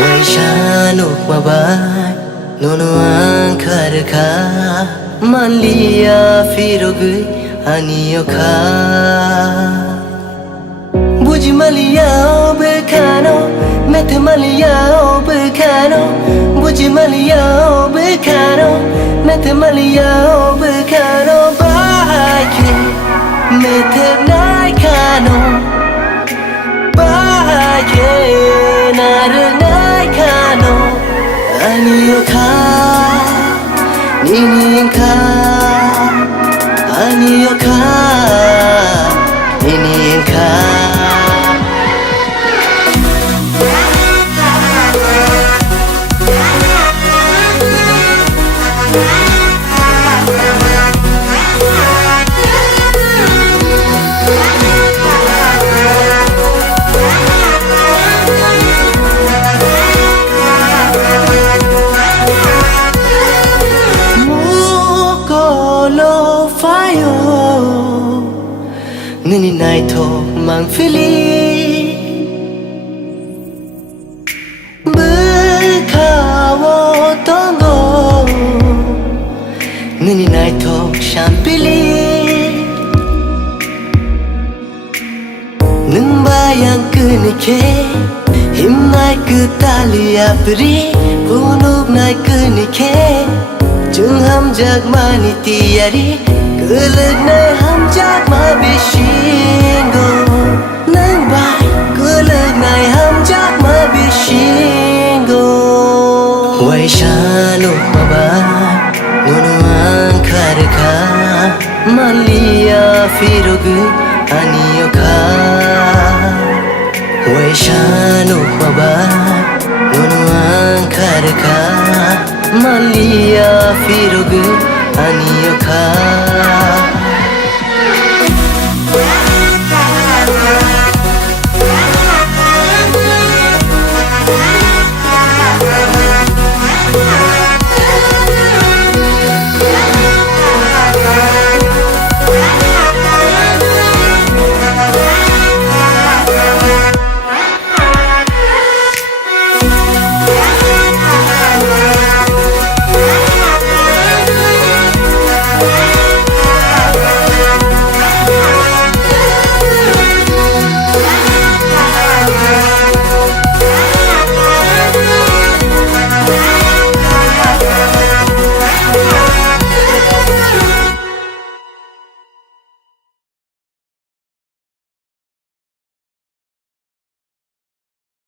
Waishano mabai nono ankarka manliya firogu aniyokha bujmaliya bekano methmaliya bekano bujmaliya bekano methmaliya bekano baike methnai kano baike naranai kano aniyokha nininka aniyokha nininka Nini naito mang fili Bekawo tongo Nini naito shampili Nungbayang kunike Himnai kutali apri Punuk nai kunike Jung ham jag mani tiyari Kuluk nai ham jag ma bishingo Nang bai kuluk nai ham jag ma bishingo Waishano mabai Nono ankarka Manliya firogu aniyokha Waishano mabai Nono ankarka Manliya firogu aniyokha